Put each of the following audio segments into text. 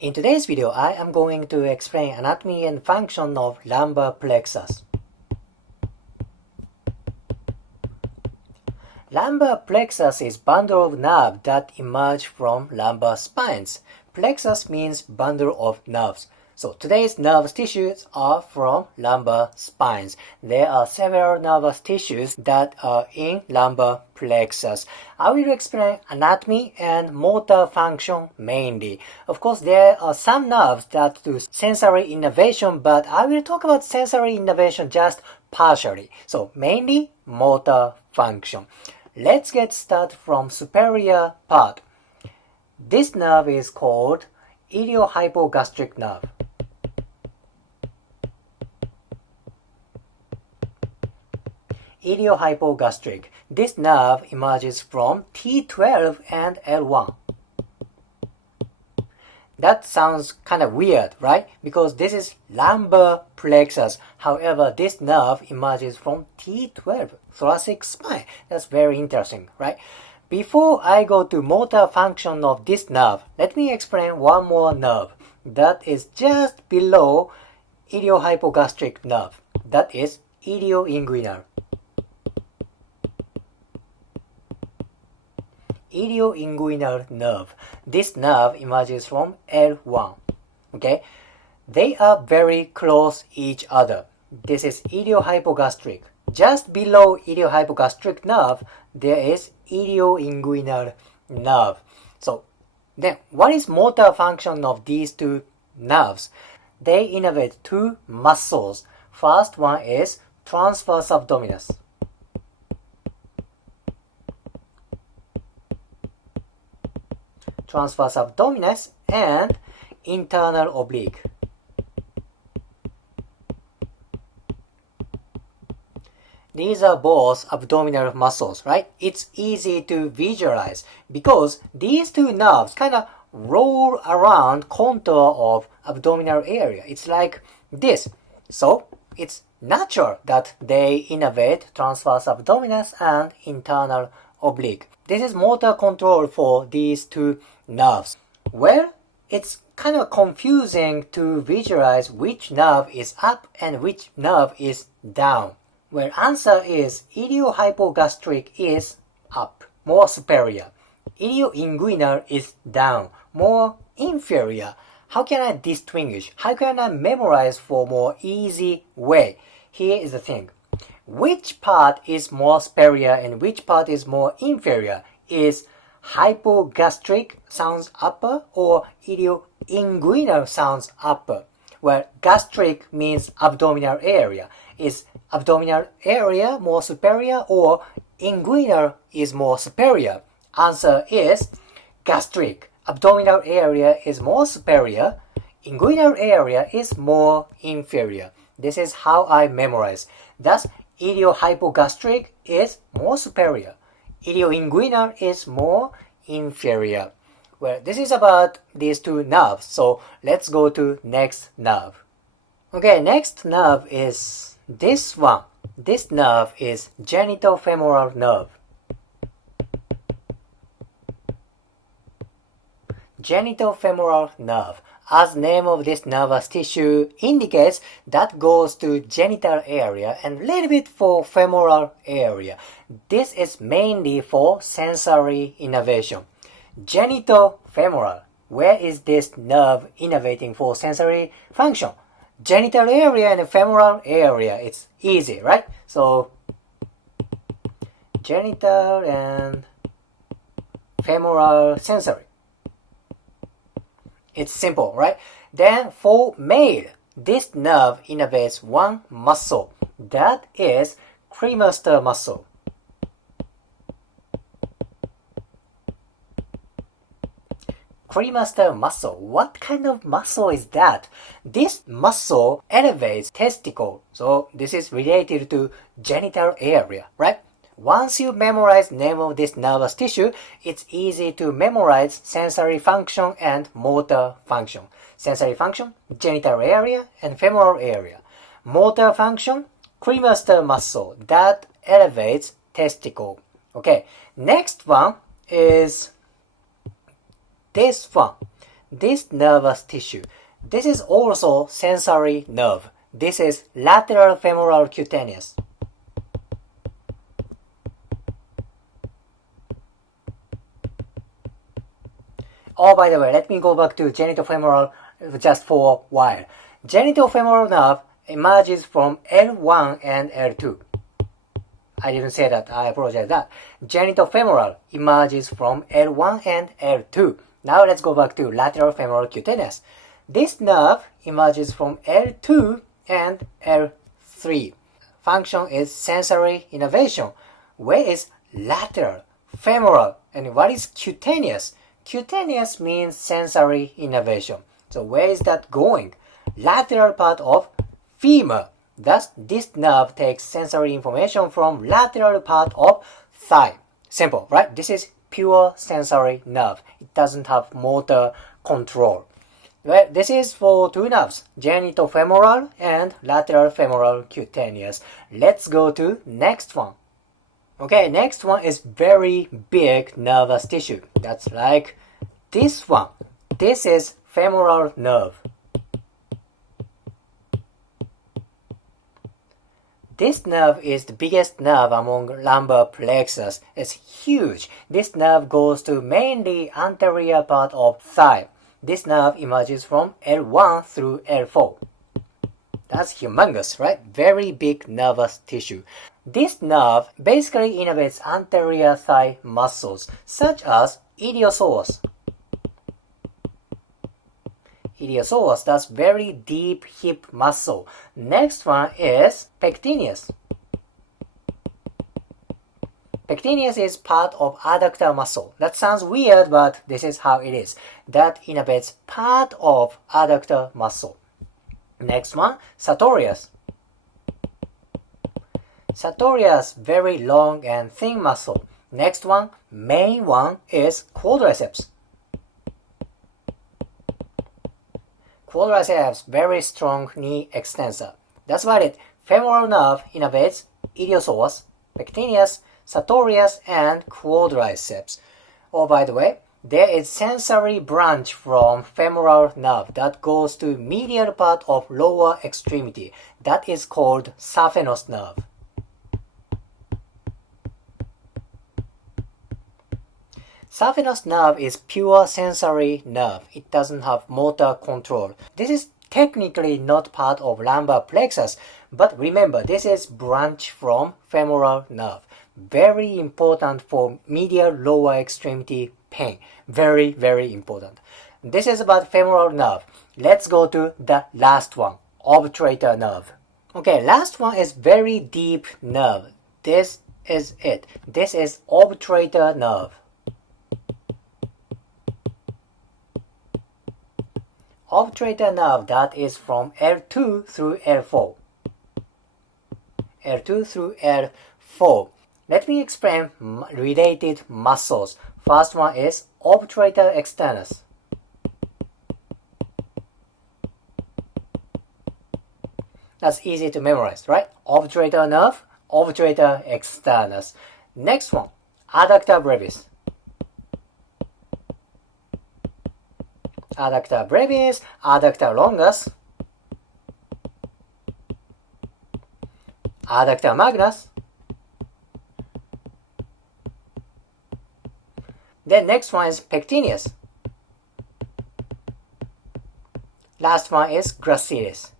In today's video, I am going to explain anatomy and function of lumbar plexus. Lumbar plexus is bundle of nerve that emerge from lumbar spines. Plexus means bundle of nerves. So today's nervous tissues are from lumbar spines. There are several nervous tissues that are in lumbar plexus. I will explain anatomy and motor function mainly. Of course, there are some nerves that do sensory innervation, but I will talk about sensory innervation just partially. So mainly motor function. Let's get started from superior part. This nerve is called iliohypogastric nerve. Iliohypogastric. This nerve emerges from T12 and L1. That sounds kind of weird, right? Because this is lumbar plexus. However, this nerve emerges from T12, thoracic spine. That's very interesting, right? Before I go to motor function of this nerve, let me explain one more nerve that is just below iliohypogastric nerve. That is ilioinguinal. Ilioinguinal nerve. This nerve emerges from L1. Okay, they are very close each other. This is iliohypogastric. Just below iliohypogastric nerve, there is ilioinguinal nerve. So then, what is motor function of these two nerves? They innervate two muscles. First one is transverse abdominis. Transverse abdominis and internal oblique. These are both abdominal muscles, right? It's easy to visualize because these two nerves kind of roll around contour of abdominal area. It's like this. So it's natural that they innervate transverse abdominis and internal oblique. This is motor control for these two nerves. Well, it's kind of confusing to visualize which nerve is up and which nerve is down. Well, answer is iliohypogastric is up, more superior. Ilioinguinal is down, more inferior. How can I distinguish? How can I memorize for more easy way? Here is the thing. Which part is more superior and which part is more inferior? Is hypogastric sounds upper or ilioinguinal sounds upper? Well, gastric means abdominal area. Is abdominal area more superior or inguinal is more superior? Answer is gastric. Abdominal area is more superior. Inguinal area is more inferior. This is how I memorize. Thus, iliohypogastric is more superior. Ilioinguinal is more inferior. Well, this is about these two nerves. So let's go to next nerve. Okay, next nerve is this one. This nerve is genitofemoral nerve. Genitofemoral nerve. As name of this nervous tissue indicates, that goes to genital area and a little bit for femoral area. This is mainly for sensory innervation. Genitofemoral. Where is this nerve innervating for sensory function? Genital area and femoral area. It's easy, right? So genital and femoral sensory. It's simple, right? Then for male, this nerve innervates one muscle. That is cremaster muscle. Cremaster muscle. What kind of muscle is that? This muscle elevates testicle. So this is related to genital area, right? Once you memorize name of this nervous tissue, it's easy to memorize sensory function and motor function. Sensory function, genital area and femoral area. Motor function, cremaster muscle that elevates testicle. Okay, next one is this one. this nervous tissue. This is also sensory nerve. This is lateral femoral cutaneous. Oh, by the way, let me go back to genitofemoral just for a while. Genitofemoral nerve emerges from L1 and L2. I didn't say that, I apologize that. Genitofemoral emerges from L1 and L2. Now let's go back to lateral femoral cutaneous. This nerve emerges from L2 and L3. Function is sensory innervation. Where is lateral, femoral, and what is cutaneous? Cutaneous means sensory innervation. So where is that going? Lateral part of femur. Thus, this nerve takes sensory information from lateral part of thigh. Simple, right? This is pure sensory nerve. It doesn't have motor control. Well, this is for two nerves, genitofemoral and lateral femoral cutaneous. Let's go to next one. Okay, next one is very big nervous tissue. That's like this one. This is femoral nerve. This nerve is the biggest nerve among lumbar plexus. It's huge. This nerve goes to mainly anterior part of thigh. This nerve emerges from L1 through L4. That's humongous, right? Very big nervous tissue. This nerve basically innervates anterior thigh muscles such as iliopsoas. Iliopsoas, that's very deep hip muscle. Next one is pectineus. Pectineus is part of adductor muscle. That sounds weird, but this is how it is. That innervates part of adductor muscle. Next one, sartorius. Sartorius, very long and thin muscle. Next one, main one is quadriceps. Quadriceps, very strong knee extensor. That's about it. Femoral nerve innervates iliopsoas, pectineus, sartorius, and quadriceps. Oh, by the way, there is sensory branch from femoral nerve that goes to medial part of lower extremity. That is called saphenous nerve. Saphenous nerve is pure sensory nerve. It doesn't have motor control. This is technically not part of lumbar plexus, but remember, this is branch from femoral nerve. Very important for medial lower extremity pain. Very, very important. This is about femoral nerve. Let's go to the last one, obturator nerve. Okay, last one is very deep nerve. This is it. This is obturator nerve. Obturator nerve, that is from L2 through L4. L2 through L4. Let me explain related muscles. First one is obturator externus. That's easy to memorize, right? Obturator nerve, obturator externus. Next one, adductor brevis. Adductor brevis, adductor longus, adductor magnus. Then next one is pectineus. Last one is gracilis.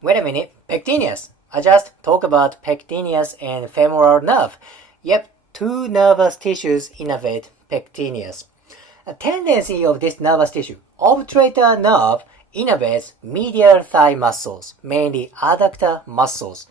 Wait a minute, pectineus. I just talked about pectineus and femoral nerve. Yep, two nervous tissues innervate pectineus. A tendency of this nervous tissue, obturator nerve, innervates medial thigh muscles, mainly adductor muscles.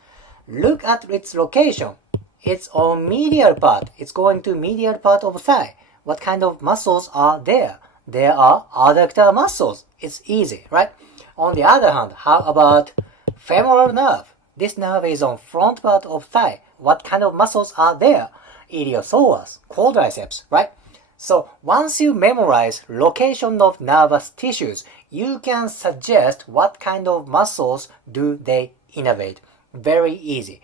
Look at its location. It's on medial part. It's going to medial part of thigh. What kind of muscles are there? There are adductor muscles. It's easy, right? On the other hand, how about femoral nerve? This nerve is on front part of thigh. What kind of muscles are there? Iliopsoas, quadriceps, right? So once you memorize location of nervous tissues, you can suggest what kind of muscles do they innervate. Very easy.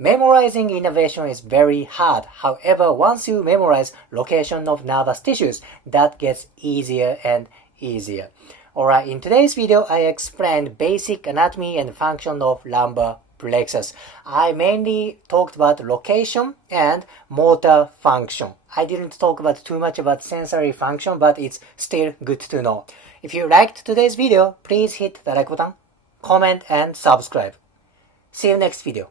Memorizing innervation is very hard. However, once you memorize location of nervous tissues, that gets easier and easier. Alright, in today's video, I explained basic anatomy and function of lumbar plexus. I mainly talked about location and motor function. I didn't talk about too much about sensory function, but it's still good to know. If you liked today's video, please hit the like button, comment, and subscribe. See you next video.